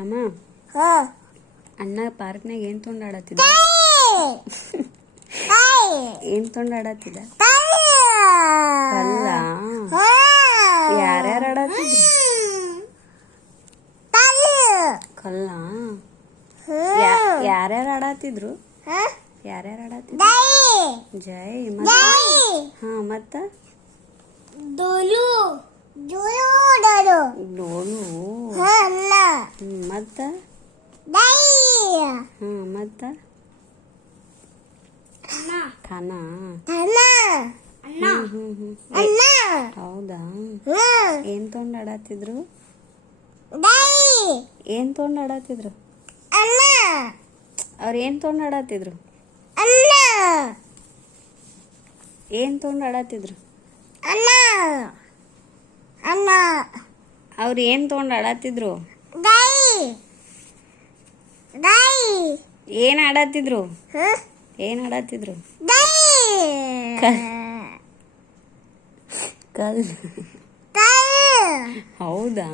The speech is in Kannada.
ಅಮ್ಮ ಅಣ್ಣ ಪಾರ್ಕ್ನಾಗ ಏನ್ ತೊಂಡ್ ಆಡತ್ತಿದ್ದ ಏನ್ ತೊಂಡ್ ಆಡತ್ತಿದ್ದ ಕಲ್ಲ ಯಾರ್ಯಾರು ಆಡತ್ತಿದ್ರು ಕಲ್ಲ ಯಾರ್ಯಾರು ಆಡತ್ತಿದ್ರು ಯಾರ್ಯಾರು ಆಡತ್ತಿದ್ರು ಜೈ ಹಾ ಮತ್ತ ಡೋಲು ಮತ್ತ ಮತ್ತ ಖಾನ ಹೌದಾ ಏನ್ ತೊಂಡ್ ಆಡತ್ತಿದ್ರು ಏನ್ ತೊಂಡ್ ಆಡತ್ತಿದ್ರು ಅವ್ರ ಏನ್ ತೊಂಡ್ ಆಡತ್ತಿದ್ರು ಏನ್ ತೊಂಡ್ ಆಡತ್ತಿದ್ರು ಅವ್ರ ಏನ್ ತೊಂಡ್ ಆಡತ್ತಿದ್ರು ಏನ್ ಆಡತ್ತಿದ್ರು ಏನ್ ಆಡತ್ತಿದ್ರು ಕಲ್ ಹೌದಾ